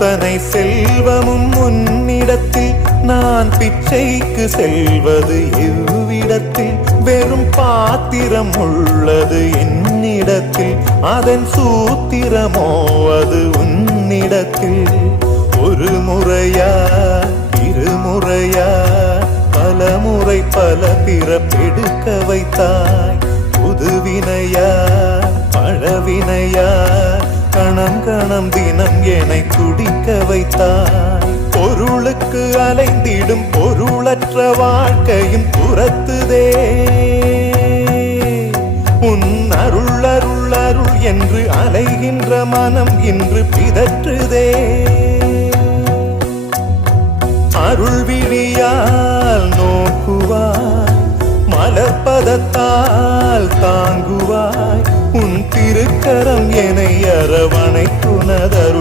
அத்தனை செல்வமும் உன்னிடத்தில் நான் பிச்சைக்கு செல்வது எவ்விடத்தில் வெறும் பாத்திரம் உள்ளது என்னிடத்தில் அதன் சூத்திரமோ அது உன்னிடத்தில் ஒரு முறையா இருமுறையா பல முறை பல பிறப்பெடுக்க வைத்தாய் புதுவினையா பழவினையா கணம் கணம் தினம் என்னை குடிக்க வைத்தாய் பொருளுக்கு அலைந்திடும் பொருளற்ற வாழ்க்கையும் துரத்துதே உன் அருள் அருள் அருள் என்று அலைகின்ற மனம் இன்று பிதற்றுதே அருள் விழியால் நோக்குவாய் மலர்பதத்தால் தாங்குவாய் உன் திருக்கரம் என்னை அரவணைக்குனதருள்